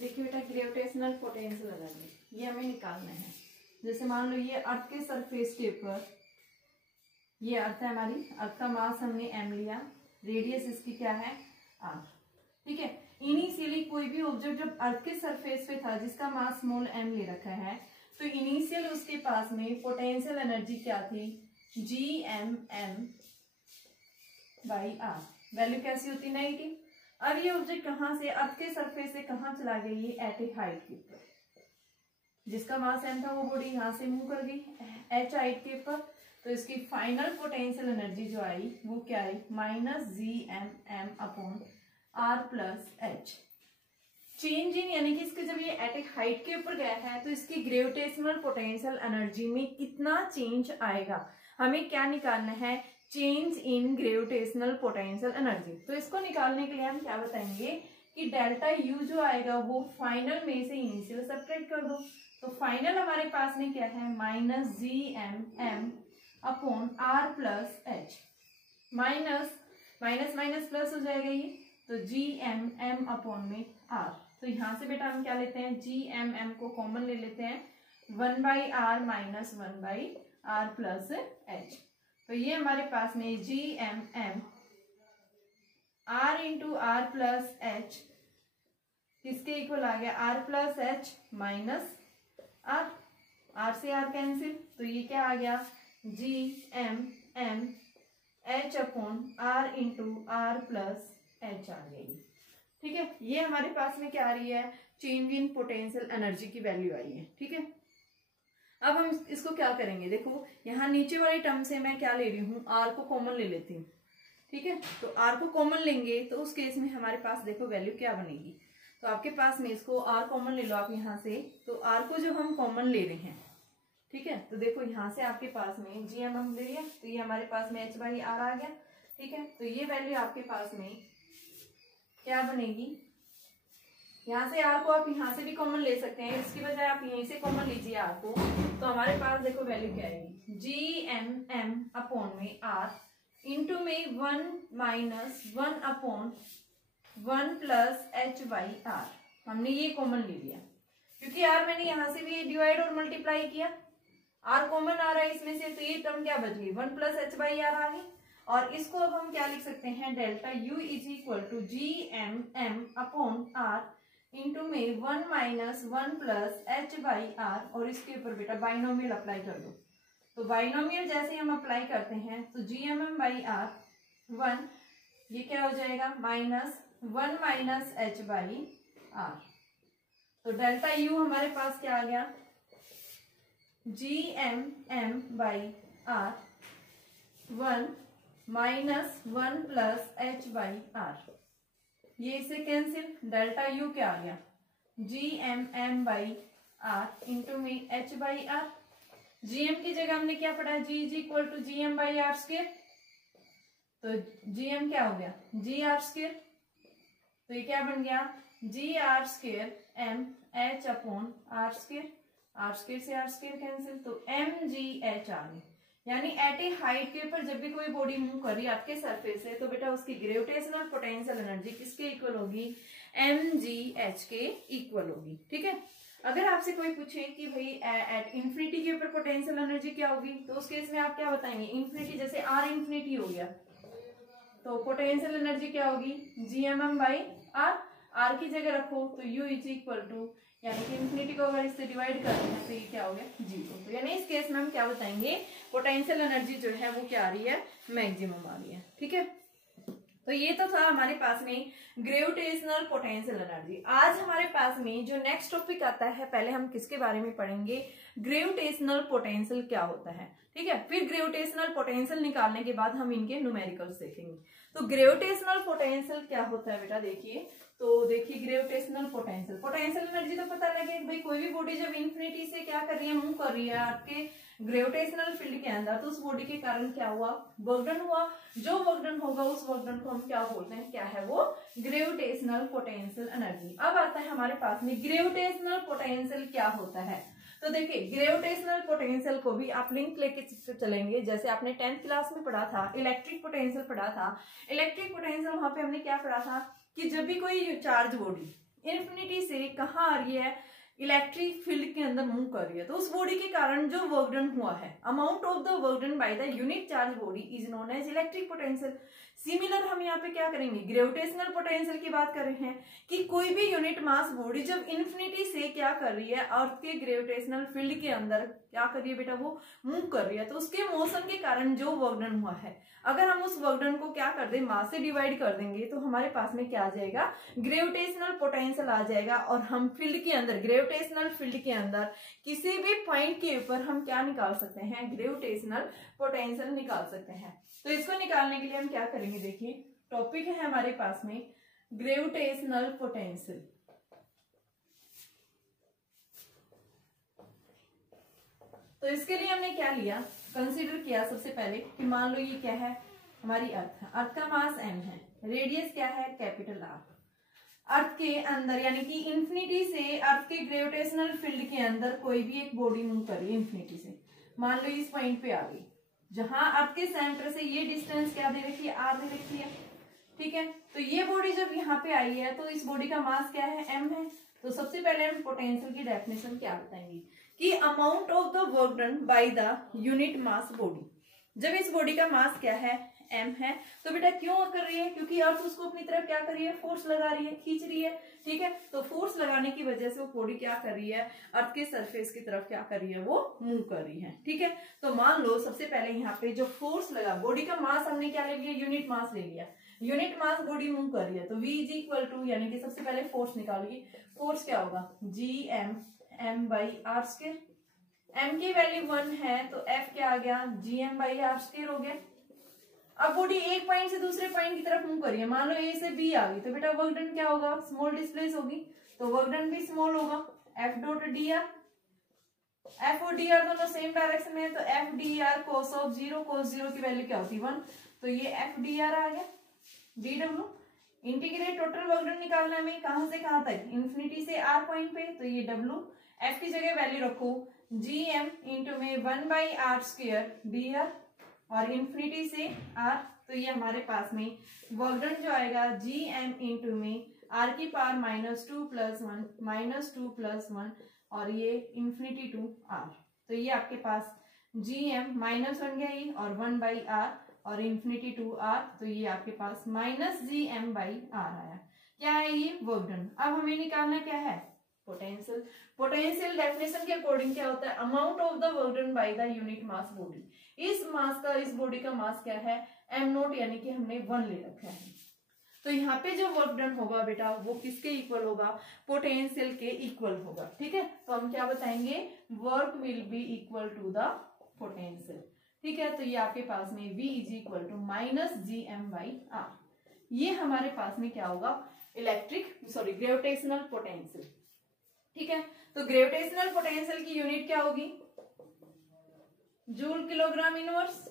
देखिए बेटा, gravitational potential energy ये हमें निकालना है। जैसे मान लो ये अर्थ के सरफेस के ऊपर, ये अर्थ है हमारी, अर्थ का मास हमने m लिया, रेडियस इसकी क्या है r, ठीक है। इनिशियली कोई भी ऑब्जेक्ट जब अर्थ के सरफेस पे था जिसका मास स्मॉल m ले रखा है, तो इनिशियल उसके पास में पोटेंशियल एनर्जी क्या थी, gmm बाई r। वैल्यू कैसी होती, नेगेटिव। अब ये ऑब्जेक्ट कहाँ से, अर्थ के सरफेस से कहाँ चला गया, ये एट ए हाइट के ऊपर, जिसका मास m था वो बॉडी यहाँ से मूव कर गई h हाइट के ऊपर, तो इसकी फाइनल पोटेंशियल एनर्जी जो आई वो क्या आई, minus gmm upon r plus h। Change in यानी कि इसके जब ये एट ए हाइट के ऊपर गया है तो इसकी ग्रेविटेशनल पोटेंशियल एनर्जी में कितना चेंज आएगा, हमें क्या निकालना है, change in gravitational potential energy. तो इसको निकालने के लिए हम क्या बताएंगे कि डेल्टा यू जो आएगा वो फाइनल में से इनिशियल सब्ट्रैक्ट कर दो। तो फाइनल हमारे पास में क्या है, minus gmm upon r plus h, minus minus minus plus हो जाएगा ये, तो gmm अपॉन में r। तो यहाँ से बेटा हम क्या लेते हैं, gmm को कॉमन ले लेते हैं, 1/r minus 1/r plus h। तो ये हमारे पास में gmm r into r plus h किसके इक्वल आ गया, r plus h minus r, r से r कैंसिल, तो ये क्या आ गया, gmm h upon r into r plus h आ गई, ठीक है। ये हमारे पास में क्या आ रही है, चेंज इन पोटेंशियल एनर्जी की वैल्यू आई है, ठीक है। अब हम इसको क्या करेंगे, देखो यहाँ नीचे वाली टर्म से मैं क्या ले रही हूँ, r को कॉमन ले लेती हूँ, ठीक है। तो r को कॉमन लेंगे तो उस केस में हमारे पास देखो वैल्यू क्या बनेगी, तो आपके पास में इसको r कॉमन ले लो आप यहाँ से, तो r को जो हम कॉमन ले रहे हैं, ठीक है, तो देखो यहाँ से आपके पास में gmm ले लिया, तो ये हमारे पास में h/r आ गया, ठीक है। तो ये वैल्यू आपके पास में क्या बनेगी, यहाँ से r को आप यहाँ से भी कॉमन ले सकते हैं, इसकी बजाय आप यहीं से कॉमन लीजिए r को, तो हमारे पास देखो वैल्यू क्या आएगी, gmm अपॉन में r इंटू में 1 माइनस 1 अपॉन 1 प्लस h/r, हमने ये कॉमन ले लिया क्योंकि r मैंने यहाँ से भी डिवाइड और मल्टीप्लाई किया, r कॉमन आ रहा है इसमें से, तो ये टर्म क्या बच गई, 1 प्लस h/r आ गई। और इसको अब हम क्या लिख सकते हैं, delta u is equal to gmm upon r into में 1 माइनस 1 प्लस h/r, और इसके ऊपर बेटा बाइनोमियल अप्लाई कर दो। तो बाइनोमियल जैसे हम अप्लाई करते हैं तो gmm/r 1, ये क्या हो जाएगा, माइनस 1 माइनस h/r। तो डेल्टा u हमारे पास क्या आ गया, gmm/r 1 माइनस 1 प्लस h/r, ये इसे कैंसिल, डेल्टा u क्या आ गया, gmm/r इंटू में h/r। gm की जगह हमने क्या पढ़ा, g is equal to gm/r square, तो gm क्या हो गया, gr², तो ये क्या बन गया, gr² m h upon r², r² से r² कैंसिल, तो mgh आ गई। यानी एट ए हाइट के ऊपर जब भी कोई बॉडी मूव कर रही है आपके सरफेस से, तो बेटा उसकी ग्रेविटेशनल पोटेंशियल एनर्जी किसके इक्वल होगी, mgh के इक्वल होगी, ठीक है। अगर आपसे कोई पूछे कि भाई एट इंफिनिटी के ऊपर पोटेंशियल एनर्जी क्या होगी, तो उस केस में आप क्या बताएंगे, इंफिनिटी जैसे r इंफिनिटी हो गया तो पोटेंशियल एनर्जी क्या होगी, gmm/r, r की जगह रखो तो u इज इक्वल टू, यानी कि इंफिनिटी को अगर इससे डिवाइड करते हैं तो ये क्या हो गया, 0। तो यानी इस केस में हम क्या बताएंगे, पोटेंशियल एनर्जी जो है वो क्या आ रही है, मैक्सिमम आ रही है, ठीक है। तो ये तो था हमारे पास में ग्रेविटेशनल पोटेंशियल एनर्जी। आज हमारे पास में जो नेक्स्ट टॉपिक आता है, पहले हम किसके बारे में पढ़ेंगे, ग्रेविटेशनल पोटेंशियल क्या होता है, ठीक है। फिर ग्रेविटेशनल पोटेंशियल निकालने के बाद हम इनके न्यूमेरिकल्स देखेंगे। तो ग्रेविटेशनल पोटेंशियल क्या होता है बेटा, देखिए, तो देखिए ग्रेविटेशनल पोटेंशियल एनर्जी तो पता लगे भाई, कोई भी बॉडी जब इन्फिनिटी से क्या कर रही है, मूव कर रही है आपके ग्रेविटेशनल फील्ड के अंदर, तो उस बॉडी के कारण क्या हुआ, वर्क डन हुआ। जो वर्क डन होगा उस वर्क डन को हम क्या बोलते हैं, क्या है वो, ग्रेविटेशनल पोटेंशियल एनर्जी। अब आता है हमारे पास में ग्रेविटेशनल पोटेंशियल क्या होता है। तो देखिए ग्रेविटेशनल पोटेंशियल को भी आप लिंक लेके चलेंगे, जैसे आपने 10th क्लास में पढ़ा था, इलेक्ट्रिक पोटेंशियल पढ़ा था। इलेक्ट्रिक पोटेंशियल वहां पे हमने क्या पढ़ा था कि जब भी कोई चार्ज बॉडी इन्फिनिटी से कहाँ आ रही है, इलेक्ट्रिक फील्ड के अंदर मूव कर रही है। तो उस बॉडी के कारण जो वर्क डन हुआ है, amount of the work done by the unit charge body is known as electric potential. Similar हम यहाँ पे क्या करेंगे, ग्रेविटेशनल पोटेंशियल की बात कर रहे हैं कि कोई भी यूनिट मास बॉडी जब इन्फिनिटी से क्या कर रही है, अर्थ के ग्रेविटेशनल फील्ड के अंदर क्या कर रही है बेटा, वो मूव कर रही है। तो उसके मोशन के कारण जो वर्क डन हुआ है, अगर हम उस वर्क डन को क्या कर दें, मास से डिवाइड कर देंगे, तो हमारे पास में क्या आ जाएगा, ग्रेविटेशनल पोटेंशियल आ जाएगा। और हम फील्ड के अंदर, ग्रेविटेशनल फील्ड के अंदर किसी भी पॉइंट के ऊपर हम क्या निकाल सकते हैं, ग्रेविटेशनल पोटेंशियल निकाल सकते हैं। तो इसको निकालने के लिए हम क्या करेंगे, देखिए टॉपिक है हमारे पास में ग्रेविटेशनल पोटेंशियल। तो इसके लिए हमने क्या लिया, कंसीडर किया सबसे पहले कि मान लो ये क्या है, हमारी अर्थ है, अर्थ का मास m है, रेडियस क्या है, कैपिटल R। अर्थ के अंदर यानी कि इंफिनिटी से अर्थ के ग्रेविटेशनल फील्ड के अंदर कोई भी एक बॉडी मूव कर रही है इंफिनिटी से, मान लो इस पॉइंट पे आ गई, जहां अर्थ के सेंटर से ये डिस्टेंस क्या दे रखी है, r दे रखी है, ठीक है। तो ये बॉडी जब यहाँ पे आई है तो इस बॉडी का मास क्या है, m है। तो सबसे पहले हम पोटेंशियल की डेफिनेशन क्या बताएंगे कि amount of the work done by the unit mass body. जब इस बॉडी का मास क्या है, m है, तो बेटा क्यों कर रही है, क्योंकि अर्थ उसको अपनी तरफ क्या कर रही है, फोर्स लगा रही है, खींच रही है, ठीक है। तो फोर्स लगाने की वजह से वो बॉडी क्या कर रही है, अर्थ के सरफेस की तरफ क्या कर रही है, वो मूव कर रही है, ठीक है। तो मान लो सबसे पहले यहाँ पे जो फोर्स लगा, बॉडी का मास हमने क्या ले लिया, यूनिट मास ले लिया, यूनिट मास बॉडी मूव कर रही है। तो v इज इक्वल टू, यानी कि सबसे पहले फोर्स निकालोगी, फोर्स क्या होगा, gm m by R square. m की वैल्यू 1 है तो f क्या आ गया, gm बाई आर स्क्वायर हो गया। अब बॉडी एक पॉइंट से दूसरे पॉइंट की तरफ मूव करिए, मान लो ए से बी आ गई, तो बेटा वर्क डन क्या होगा, स्मॉल डिस्प्लेस होगी, तो वर्क डन भी स्मॉल होगा। F dot D R, F और डी आर दोनों सेम डायरेक्शन में है, तो F D R cos of zero, cos zero की वैल्यू क्या होती है 1, तो ये एफ डी आर आ गया। D W integrate total work done निकालना है हमें, कहां से कहां तक, इन्फिनिटी से आर पॉइंट पे, तो ये डब्ल्यू, एफ की जगह वैल्यू रखो जी एम इंटू में 1 by R square D R, और इन्फिनिटी से r, तो ये हमारे पास में वर्क डन जो आएगा जी एम इंटू में r की पावर -2 + 1 -2 + 1, और ये इन्फिनिटी टू r, तो ये आपके पास जी एम -1 गया ये, और 1 बाई आर, और इन्फिनिटी टू r, तो ये आपके पास -gm बाई r आया। क्या है ये, वर्क डन। अब हमें निकालना क्या है, पोटेंशियल। पोटेंशियल डेफिनेशन के अकॉर्डिंग क्या होता है, amount of the work done by the unit mass body. इस मास का, इस बॉडी का मास क्या है, m नोट, यानी कि हमने 1 ले रखा है। तो यहाँ पे जो वर्क डन होगा बेटा वो किसके इक्वल होगा, पोटेंशियल के इक्वल होगा, ठीक है। तो हम क्या बताएंगे, work will be equal to the potential, ठीक है। तो ये आपके पास में v is equal to -gm by r, ये हमारे पास में क्या होगा, ग्रेविटेशनल पोटेंशियल, ठीक है। तो ग्रेविटेशनल पोटेंशियल की यूनिट क्या होगी, जूल किलोग्राम इनवर्स,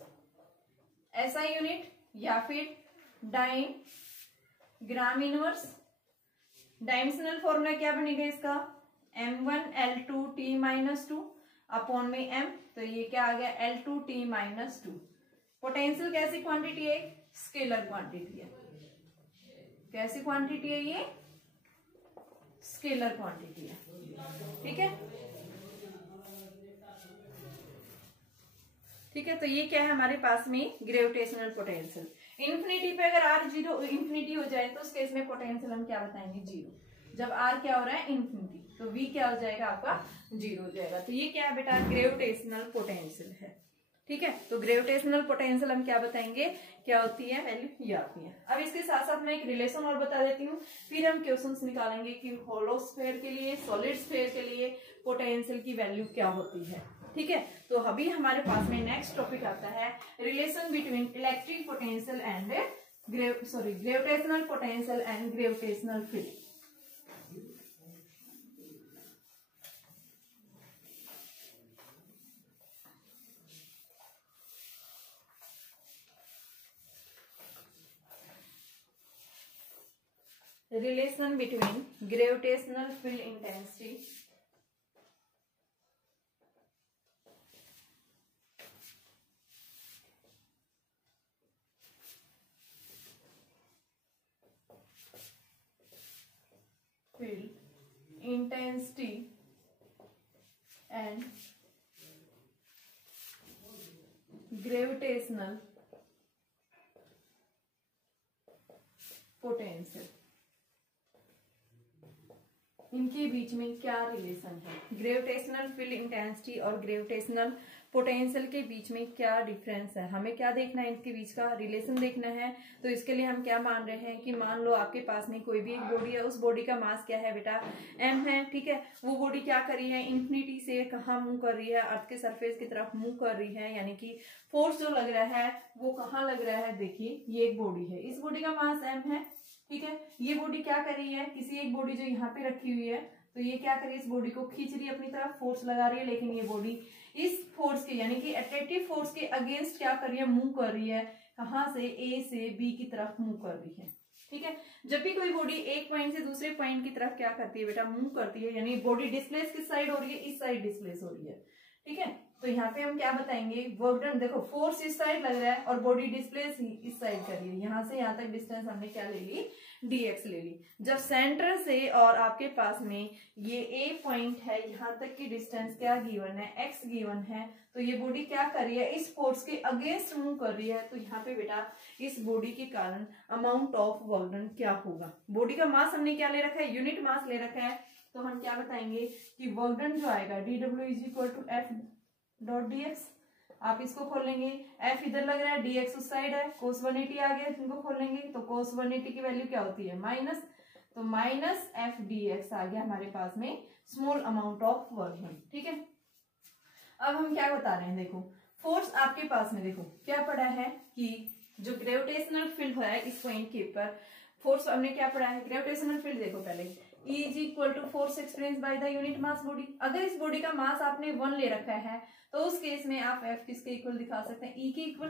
ऐसा यूनिट, या फिर डाइन ग्राम इनवर्स। डायमेंशनल फॉर्मूला क्या बनेगा इसका, m1L2T-2 अपॉन में m, तो ये क्या आ गया, L2T-2। पोटेंशियल कैसी क्वांटिटी है, स्केलर क्वांटिटी है। कैसी क्वांटिटी है ये, स्केलर क्वांटिटी है, ठीक है। ठीक है, तो ये क्या है हमारे पास में ग्रेविटेशनल पोटेंशियल। इन्फिनिटी पे अगर r 0 इन्फिनिटी हो जाए तो उस केस में पोटेंशियल हम क्या बताएंगे, 0। जब r क्या हो रहा है, इन्फिनिटी, तो v क्या हो जाएगा आपका, 0 हो जाएगा। तो ये क्या है बेटा, ग्रेविटेशनल पोटेंशियल है, ठीक है। तो ग्रेविटेशनल पोटेंशियल हम क्या बताएंगे, क्या होती है, वैल्यू ये आती है। अब इसके साथ साथ मैं एक रिलेशन और बता देती हूँ, फिर हम क्वेश्चंस निकालेंगे कि होलो स्फीयर के लिए, सॉलिड स्फीयर के लिए पोटेंशियल की वैल्यू क्या होती है, ठीक है। तो अभी हमारे पास में नेक्स्ट टॉपिक आता है relation between electric potential and gravitational potential and gravitational field. Relation between gravitational field intensity field intensity and gravitational potential, इनके बीच में क्या रिलेशन है? ग्रेविटेशनल फील्ड इंटेंसिटी और ग्रेविटेशनल पोटेंशियल के बीच में क्या डिफरेंस है? हमें क्या देखना है? इनके बीच का रिलेशन देखना है। तो इसके लिए हम क्या मान रहे हैं कि मान लो आपके पास में कोई भी एक बॉडी है, उस बॉडी का मास क्या है बेटा? m है, ठीक है। वो बॉडी क्या कर रही है? इन्फिनिटी से कहाँ मूव कर रही है? अर्थ के सरफेस की तरफ मूव कर रही है, यानी कि फोर्स जो लग रहा है वो कहाँ लग रहा है? देखिए ये एक बॉडी है, इस बॉडी का मास m है, ठीक है। ये बॉडी क्या कर रही है? किसी एक बॉडी जो यहाँ पे रखी हुई है, तो ये क्या कर रही है? इस बॉडी को खींच रही है अपनी तरफ, फोर्स लगा रही है, लेकिन ये बॉडी इस फोर्स के यानी कि अट्रैक्टिव फोर्स के अगेंस्ट क्या कर रही है? मूव कर रही है। कहां से? ए से बी की तरफ मूव कर रही है, ठीक है। जब भी कोई बॉडी एक पॉइंट से दूसरे पॉइंट की तरफ क्या करती है बेटा? मूव करती है, यानी बॉडी डिस्प्लेस किस साइड हो रही है? इस साइड डिस्प्लेस हो रही है, ठीक है। तो यहाँ पे हम क्या बताएंगे? वर्क डन, देखो फोर्स इस साइड लग रहा है और बॉडी डिस्प्लेस इस साइड कर रही है। यहाँ से यहाँ तक डिस्टेंस हमने क्या ले ली? dx ले ली। जब सेंटर से और आपके पास में ये a पॉइंट है, यहाँ तक की डिस्टेंस क्या गिवन है? x गिवन है। तो ये बॉडी क्या कर रही है? इस फोर्स के अगेंस्ट मूव कर रही है। तो यहाँ पे बेटा इस बॉडी के कारण अमाउंट ऑफ वर्क डन क्या होगा? बॉडी का मास हमने क्या ले रखा है? यूनिट मास ले रखा है। तो हम क्या बताएंगे कि वर्क डन जो आएगा dw is equal to f dot dx। आप इसको खोल लेंगे, f इधर लग रहा है, dx उस साइड है, cos 180 आ गया, इनको खोल लेंगे तो cos 180 की वैल्यू क्या होती है? माइनस, तो माइनस f dx आ गया हमारे पास में small amount of work done, ठीक है। अब हम क्या बता रहे हैं? देखो फोर्स आपके पास में देखो क्या पड़ा है कि जो ग्रेविटेशनल फील्ड है इस पॉइंट के ऊपर, फोर्स हमने क्या पढ़ा है? ग्रेविटेशनल फील्ड देखो पहले, E is equal to force experience by the unit mass body. अगर इस बॉडी का मास आपने 1 ले रखा है तो उस केस में आप F किसके इक्वल दिखा सकते हैं? E के इक्वल।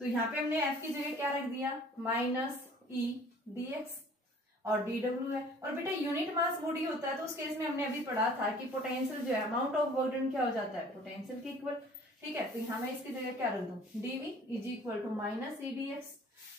तो यहाँ पे हमने F की जगह क्या रख दिया? माइनस E dx और dw है। और बेटा यूनिट मास बॉडी होता है तो उस केस में हमने अभी पढ़ा था कि पोटेंशियल जो है अमाउंट ऑफ वर्क डन क्या हो जाता है? पोटेंशियल के इक्वल, ठीक है। तो यहाँ मैं इसकी जगह क्या रख दूं? dv is equal to minus E dx।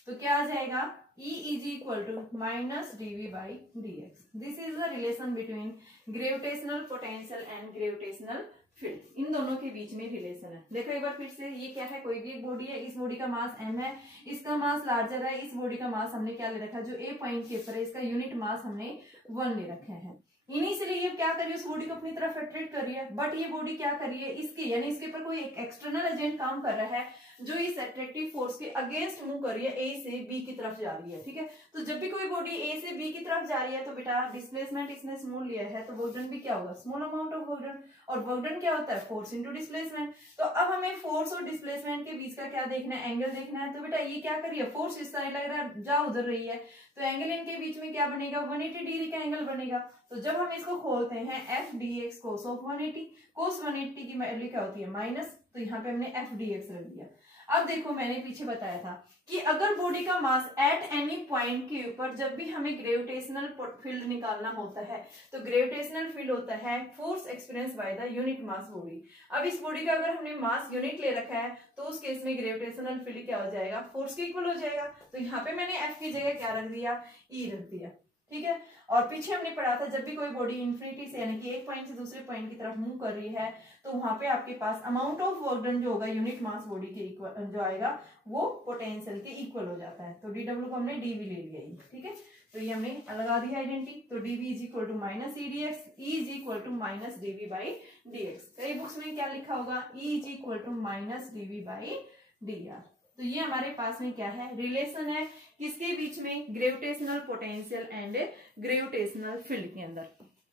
तो क्या आ जाएगा? E is equal to minus dv by dx। This is the relation between gravitational potential and gravitational field. इन दोनों के बीच में रिलेशन है। देखो एक बार फिर से, ये क्या है? कोई भी एक बॉडी है, इस बॉडी का मास m है, इसका मास लार्जर है, इस बॉडी का मास हमने क्या ले रखा है? जो a पॉइंट के ऊपर है इसका यूनिट मास हमने 1 ले रखे हैं। इनिशियली ये क्या कर रही है? उस बॉडी को अपनी तरफ अट्रैक्ट कर रही है, बट ये बॉडी क्या कर रही है? इसकी यानी इसके ऊपर कोई एक एक्सटर्नल एजेंट काम कर रहा है जो इस अट्रैक्टिव फोर्स के अगेंस्ट मूव कर रही है, ए से बी की तरफ जा रही है, ठीक है। तो जब भी कोई बॉडी ए से बी की तरफ जा रही है तो बेटा डिस्प्लेसमेंट इसने स्मॉल लिया है, तो वर्क डन भी क्या होगा? Small amount of work done. और वर्क डन क्या होता है? Force into displacement. तो अब हमें फोर्स और डिस्प्लेसमेंट के बीच का क्या देखना है? एंगल देखना है। तो बेटा ये क्या कर रही है? फोर्स इस साइड लग रहा है, जा उधर रही है, तो एंगल इनके बीच में क्या बनेगा? 180 डिग्री का एंगल बनेगा। तो जब हम इसको खोलते हैं f dx cos of 180, cos 180 की वैल्यू क्या होती है? माइनस। तो यहाँ पे हमने f dx रख दिया। अब देखो मैंने पीछे बताया था कि अगर बॉडी का मास एट एनी पॉइंट के ऊपर जब भी हमें ग्रेविटेशनल फील्ड निकालना होता है तो ग्रेविटेशनल फील्ड होता है force experience by the unit mass body. अब इस बॉडी का अगर हमने मास यूनिट ले रखा है तो उस केस में ग्रेविटेशनल फील्ड क्या हो जाएगा? फोर्स के इक्वल हो जाएगा। तो यहाँ पे मैंने F की जगह क्या रख दिया? E रख दिया, ठीक है। और पीछे हमने पढ़ा था जब भी कोई बॉडी इन्फिनिटी से यानी कि एक पॉइंट से दूसरे पॉइंट की तरफ मूव कर रही है तो वहां पे आपके पास अमाउंट ऑफ वर्क डन जो होगा यूनिट मास बॉडी के इक्वल जो आएगा वो पोटेंशियल के इक्वल हो जाता है। तो dw को हमने dv ले लिया, ठीक है। तो ये हमने लगा दिया आइडेंटिटी। तो dv is equal to minus E dx, e is equal to minus dv by dx। कई बुक्स में क्या लिखा होगा? e is equal to minus dv by dr। तो ये हमारे पास में क्या है? रिलेशन है किसके बीच में? Gravitational potential and gravitational field के अंदर।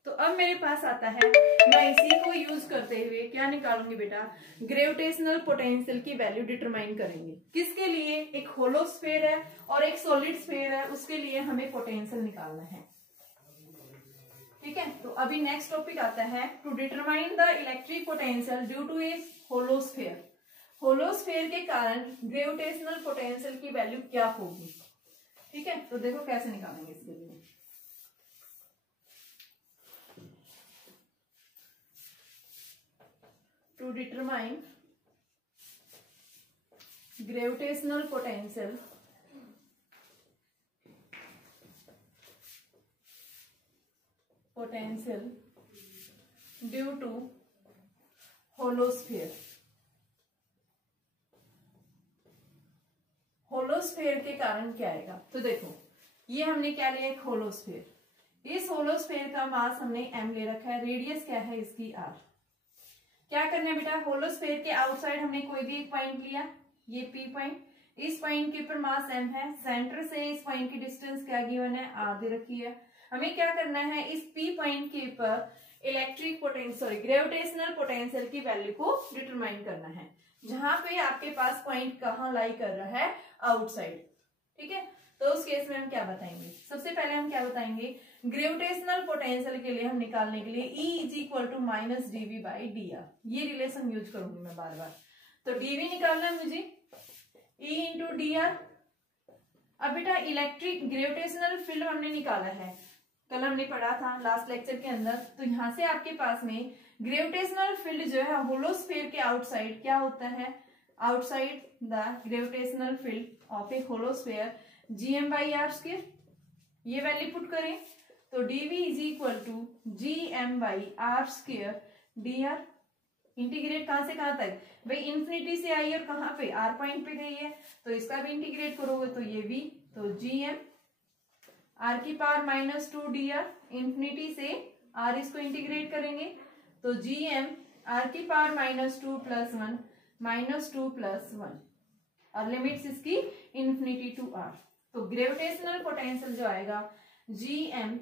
तो अब मेरे पास आता है, मैं इसी को यूज करते हुए क्या निकालूंगी बेटा? ग्रेविटेशनल पोटेंशियल की वैल्यू डिटरमाइन करेंगे। किसके लिए? एक होलो स्फीयर है और एक सॉलिड स्फीयर है, उसके लिए हमें पोटेंशियल निकालना है, ठीक है। तो अभी नेक्स्ट टॉपिक आता है to determine the electric potential due to a hollow sphere. Hollow sphere के कारण ग्रेविटेशनल पोटेंशियल की वैल्यू क्या होगी, ठीक है। तो देखो कैसे निकालेंगे इसके लिए। To determine gravitational potential due to hollow sphere. Hollow sphere के कारण क्या आएगा, तो देखो ये हमने क्या लिया, एक होलोस्फीयर। इस होलोस्फीयर का मास हमने m ले रखा है, रेडियस क्या है इसकी r। क्या करना है बेटा, होलोस्फीयर के आउटसाइड हमने कोई भी एक पॉइंट लिया, ये p पॉइंट, इस पॉइंट के ऊपर मास m है, सेंटर से इस पॉइंट की डिस्टेंस क्या गिवन है, r दे रखी है। हमें क्या करना है, इस p पॉइंट के ऊपर इलेक्ट्रिक पोटेंशियल ग्रेविटेशनल पोटेंशियल की वैल्यू को डिटरमाइन करना है, जहां पे आपके पास पॉइंट कहाँ लाई कर रहा है, आउटसाइड। ठीक है, तो उस केस में हम क्या बताएंगे, सबसे पहले हम क्या बताएंगे, ग्रेविटेशनल पोटेंशियल के लिए हम निकालने के लिए E is equal to minus D V by D R, ये रिलेशन यूज करूंगी मैं बार बार। तो डीवी निकालना है मुझे, E इंटू डी आर। अब बेटा इलेक्ट्रिक ग्रेविटेशनल फील्ड हमने निकाला है, कल हमने पढ़ा था लास्ट लेक्चर के अंदर। तो यहां से आपके पास में ग्रेविटेशनल फील्ड जो है होलोस्फीयर के आउटसाइड क्या होता है, outside the gravitational field of a hollow sphere gm by R square, ये वैल्यू पुट करें तो dv is equal to gm by R square D R. Integrate कहां से कहां तक भाई, इंफिनिटी से आई और कहां पे, आर पॉइंट पे गई है, तो इसका भी इंटीग्रेट करोगे तो ये v, तो gm आर की power minus two D R, infinity से आर इसको इंटीग्रेट करेंगे तो gm आर की power minus two plus one, minus two plus one, और लिमिट्स इसकी इंफिनिटी टू आर। तो ग्रेविटेशनल पोटेंशियल जो आएगा gm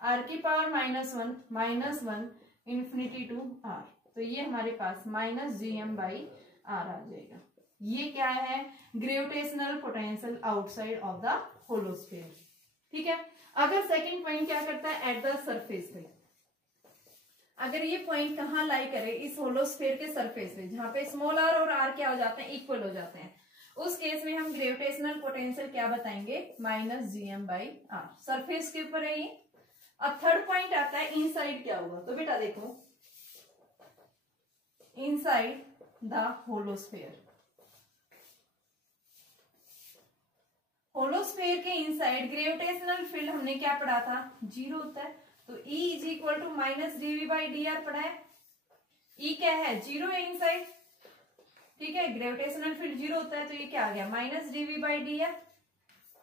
आर की power minus one infinity to R, तो ये हमारे पास माइनस gm बाई आर आ जाएगा। ये क्या है, gravitational potential outside of the hollow sphere. ठीक है, अगर सेकंड पॉइंट क्या करता है, एट द सरफेस पे, अगर ये पॉइंट कहाँ लाई करे, इस होलोस्फीयर के सरफेस पे, जहां पे स्मॉल आर और आर क्या हो जाते हैं, इक्वल हो जाते हैं, उस केस में हम ग्रेविटेशनल पोटेंशियल क्या बताएंगे, minus gm by R. Surface के ऊपर है ये। अब थर्ड पॉइंट आता है इनसाइड क्या होगा, तो बेटा देखो इनसाइड द होलोस्फीयर, होलोस्फीयर के इनसाइड ग्रेविटेशनल फील्ड हमने क्या पढ़ा था, जीरो होता है, तो E is equal to minus D V by D R पढ़ा है। E क्या है, जीरो है इनसाइड। ठीक है, ग्रेविटेशनल फील्ड जीरो होता है, तो ये क्या आ गया, minus D V by D R.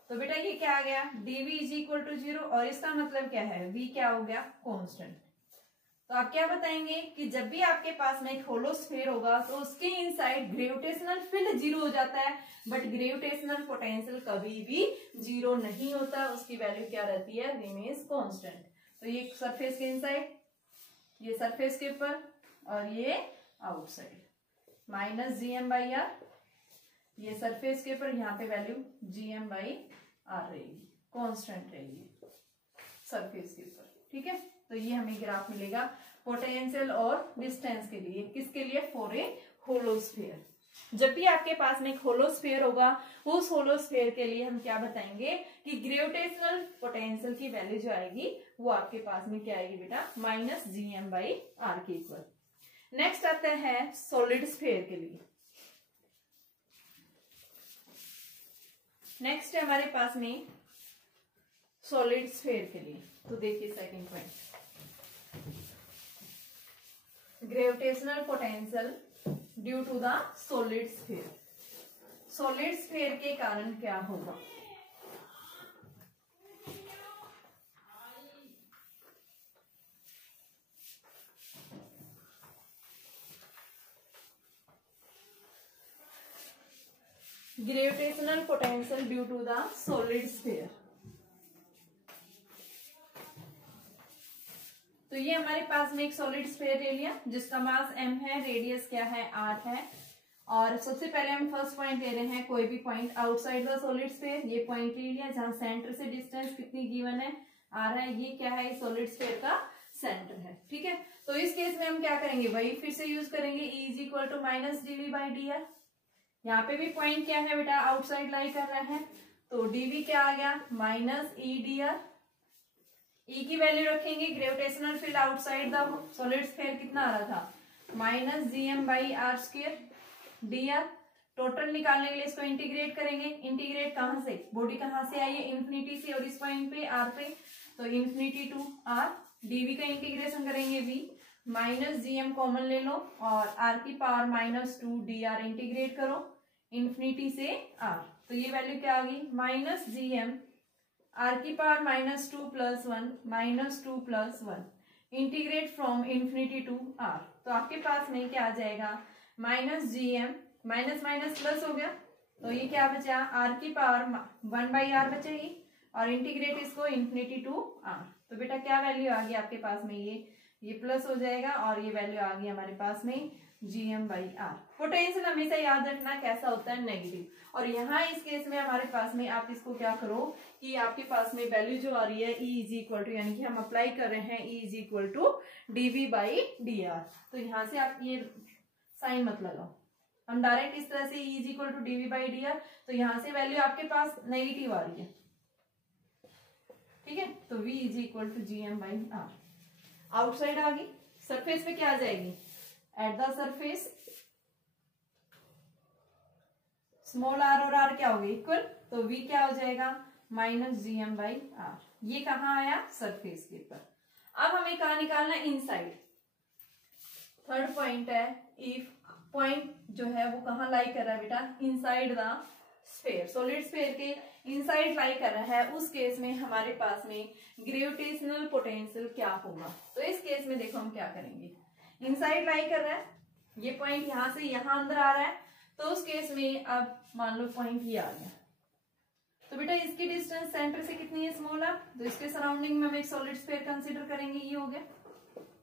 तो बेटा ये क्या आ गया, D V is equal to zero, और इसका मतलब क्या है, V क्या हो गया, कांस्टेंट। तो आप क्या बताएंगे कि जब भी आपके पास में एक होलोस्फीयर होगा तो उसके इनसाइड ग्रेविटेशनल फील्ड जीरो हो जाता है, बट ग्रेविटेशनल पोटेंशियल कभी भी जीरो नहीं होता, उसकी वैल्यू क्या रहती है, रिमेन्स कांस्टेंट। तो ये सरफेस के इनसाइड, ये सरफेस के ऊपर, और ये outside, minus gm by R, ये सरफेस के ऊपर, यहाँ पे वैल्यू gm बाई आर रहेगी, कांस्टेंट रहेगी सरफेस के ऊपर। ठीक है, तो ये हमें ग्राफ मिलेगा पोटेंशियल और डिस्टेंस के लिए, किसके लिए, फॉर ए होलोस्फीयर। जब भी आपके पास में एक होलोस्फीयर होगा, उस होलोस्फीयर के लिए हम क्या बताएंगे कि ग्रेविटेशनल पोटेंशियल की वैल्यू जो आएगी वो आपके पास में क्या आएगी बेटा, माइनस gm बाई आर के इक्वल। नेक्स्ट आता है सॉलिड स्फीयर के लिए। नेक्स्ट है हमारे पास में सॉलिड स्फीयर के लिए, तो देखिए second point, gravitational potential due to the solid sphere. Solid sphere के कारण क्या होगा, gravitational potential due to the solid sphere. तो ये हमारे पास में एक सॉलिड स्फीयर ले लिया जिसका मास m है, रेडियस क्या है, r है, और सबसे पहले हम फर्स्ट पॉइंट ले रहे हैं, कोई भी point outside the solid sphere, ये पॉइंट ले लिया जहां सेंटर से डिस्टेंस कितनी गिवन है, r है, ये क्या है, सॉलिड स्फीयर का सेंटर है। ठीक है, तो इस केस में हम क्या करेंगे, वही फिर से यूज करेंगे, E is equal to minus D V by D R. यहाँ पे भी पॉइंट क्या है बेटा, आउटसाइड लाई कर रहा है, तो डीवी क्या आ गया, minus E D R. E की वैल्यू रखेंगे, gravitational field outside the solid sphere कितना आ रहा था, minus gm by R square D R. Total निकालने के लिए इसको इंटीग्रेट करेंगे, इंटीग्रेट कहां से, बॉडी कहां से आई है, इंफिनिटी से, और इस पॉइंट पे आर पे, तो इंफिनिटी टू आर, डीवी का इंटीग्रेशन करेंगे v minus G M common ले लो और आर की पावर -2 डी आर इंटीग्रेट करो इन्फिनिटी से आर, तो ये वैल्यू क्या आ गई माइनस जी एम आर की power -2 + 1 -2 + 1 integrate from infinity to R, तो आपके पास में क्या आ जाएगा minus G M minus minus plus हो गया, तो ये क्या बचा आर की पावर 1/r बचेगी और इंटीग्रेट इसको इन्फिनिटी टू आर, तो बेटा क्या वैल्यू आ गई आपके पास में ये प्लस हो जाएगा और ये वैल्यू आ गई हमारे पास में gm/r। पोटेंशियल हमेशा याद रखना कैसा होता है नेगेटिव, और यहाँ इस केस में हमारे पास में आप इसको क्या करो कि आपके पास में वैल्यू जो आ रही है E = यानी कि हम अप्लाई कर रहे हैं E = dv/dr, तो यहाँ से आप ये साइन मत लगाओ, हम डायरेक्ट इस तरह से E = dv/dr, तो यहाँ से वैल्यू आपके पास नेगेटिव आ रही है, ठीक है, तो v = gm/r। आउटसाइड आ गई, सरफेस पे क्या आ जाएगी at the surface small r और r क्या हो गई इक्वल, तो v क्या हो जाएगा -gm/r। ये कहाँ आया सरफेस के ऊपर। अब हमें कहाँ निकालना है इनसाइड, थर्ड पॉइंट है इफ पॉइंट जो है वो कहाँ लाई कर रहा है बेटा inside the sphere, solid sphere के इनसाइड लाई कर रहा है, उस केस में हमारे पास में ग्रेविटेशनल पोटेंशियल क्या होगा। तो इस केस में देखो हम क्या करेंगे, इनसाइड लाई कर रहा है, ये पॉइंट यहां से यहां अंदर आ रहा है, तो उस केस में अब मान लो पॉइंट ये आ गया, तो बेटा इसकी डिस्टेंस सेंटर से कितनी है स्मॉल r, तो इसके सराउंडिंग में हम एक सॉलिड स्फीयर कंसीडर करेंगे, ये हो गया,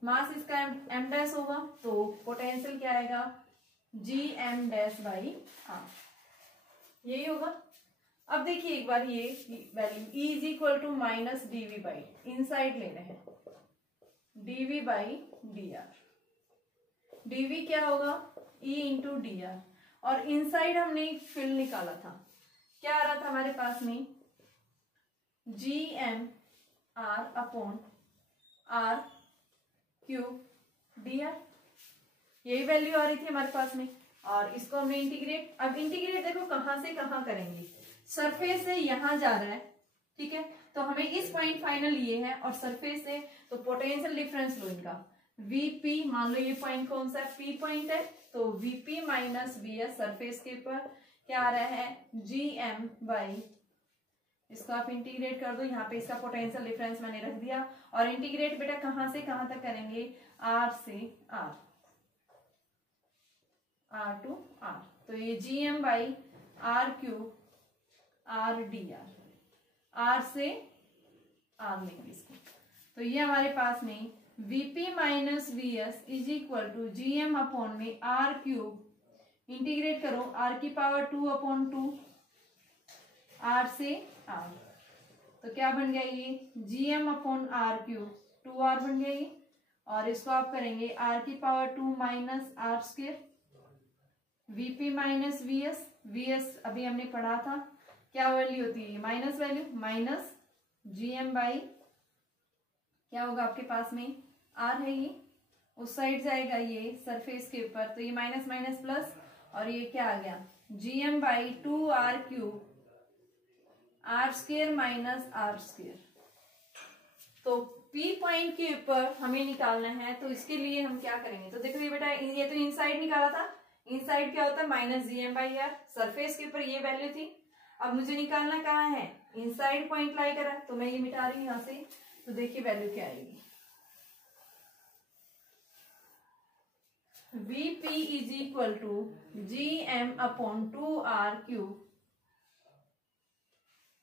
मास इसका m' होगा, तो पोटेंशियल क्या आएगा gm' r, यही होगा। अब देखिए एक बार ये वैल्यू E = -dv/, इनसाइड ले रहे हैं dv/dr, dv क्या होगा E × dr, और इनसाइड हमने फिल निकाला था, क्या आ रहा था हमारे पास में gm/r/r³dr, यही वैल्यू आ रही थी हमारे पास में, और इसको हमने इंटीग्रेट, अब इंटीग्रेट देखो कहां से कहां करेंगे, सरफेस से यहां जा रहा है, ठीक है, तो हमें इस पॉइंट फाइनल ये है और सरफेस से, तो पोटेंशियल डिफरेंस लो इनका Vp, मान लो ये पॉइंट कौन सा है P पॉइंट है, तो Vp - Vs सरफेस के ऊपर क्या आ रहा है gm/, इसको आप इंटीग्रेट कर दो, यहाँ पे इसका पोटेंशियल डिफरेंस मैंने रख दिया, और इंटीग्रेट बेटा कहां से कहां तक करेंगे r से r, r to r, तो ये gm/r³ r से r लेंगे इसको, तो ये हमारे पास में Vp - Vs = gm/r³ इंटीग्रेट करो r की पावर 2/2 r से r, तो क्या बन गया ये gm/r³ 2r बन गया ये, और इसको आप करेंगे r की power 2 - r², Vp - Vs, Vs अभी हमने पढ़ा था क्या वैल्यू होती है माइनस वैल्यू, माइनस gm/ क्या होगा आपके पास में r है, ये उस साइड जाएगा ये सरफेस के ऊपर, तो ये माइनस माइनस प्लस, और ये क्या आ गया gm/2r³ r² - r², तो P पॉइंट के ऊपर हमें निकालना है, तो इसके लिए हम क्या करेंगे, तो देखो ये बेटा ये तो इनसाइड निकाला था, इनसाइड क्या होता है -gm/r, सरफेस के ऊपर ये वैल्यू थी, अब मुझे निकालना कहाँ है इनसाइड पॉइंट लाई करा, तो मैं ये मिटा रही हूँ यहाँ से, तो देखिए वैल्यू क्या आएगी Vp = gm/2r³,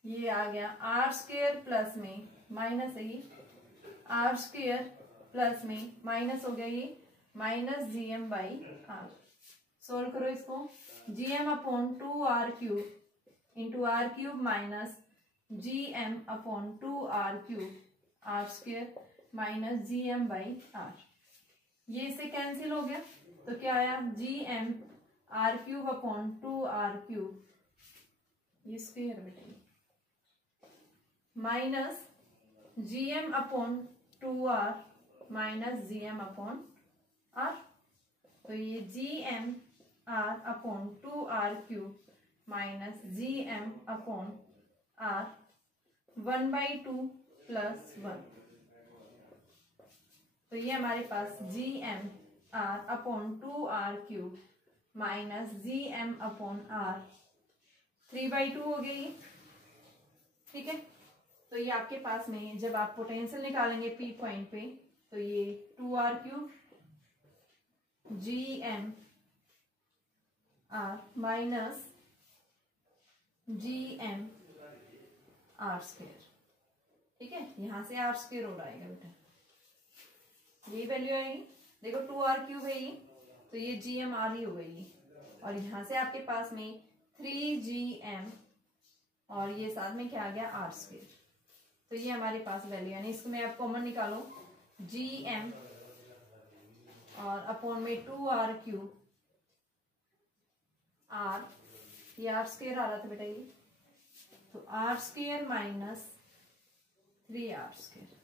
ये आ गया r² प्लस में माइनस है, ये r² प्लस में माइनस हो गया, ये -gm/r, सोल्व करो इसको, gm/2r³ into r³ minus gm/2r³ r² minus gm/r, ये इससे कैंसिल हो गया, तो क्या आया gm/r³/2r³, ये स्क्वायर बेटा माइनस gm/2r माइनस gm/r, तो ये gm/2r³ माइनस gm/r 1/2 + 1, तो ये हमारे पास G M R upon 2r³ minus G M upon R 3/2 हो गई। ठीक है, तो ये आपके पास में जब आप पोटेंशियल निकालेंगे पी पॉइंट पे तो ये 2r³ G M R minus G M r²। ठीक है, यहां से r² हो आएगा बेटा, यही वैल्यू आएगी। देखो 2r³ है ये, तो ये GM ही हो गई। और यहां से आपके पास में 3GM और ये साथ में क्या आ गया r²। तो ये हमारे पास वैल्यू, यानी इसको मैं आप कॉमन निकालो GM और अपॉन में 2r³ r, ये r² आ रहा था बेटा ये, तो r² माइनस 3r²।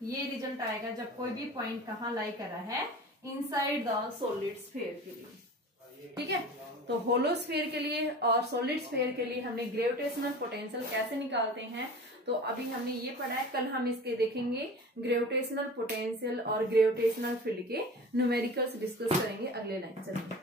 ये रिजल्ट आएगा जब कोई भी पॉइंट कहाँ लाई करा है, इनसाइड द सॉलिड स्फीयर के लिए। ठीक है, तो होलो स्फीयर के लिए और सॉलिड स्फीयर के लिए हमने ग्रेविटेशनल पोटेंशियल कैसे निकालते हैं तो अभी हमने ये पढ़ा है। कल हम इसके देखेंगे ग्रेविटेशनल पोटेंशियल और ग्रेविटेशनल फील्ड के न्यूमेरिकल्स डिस्कस करेंगे अगले लेक्चर में।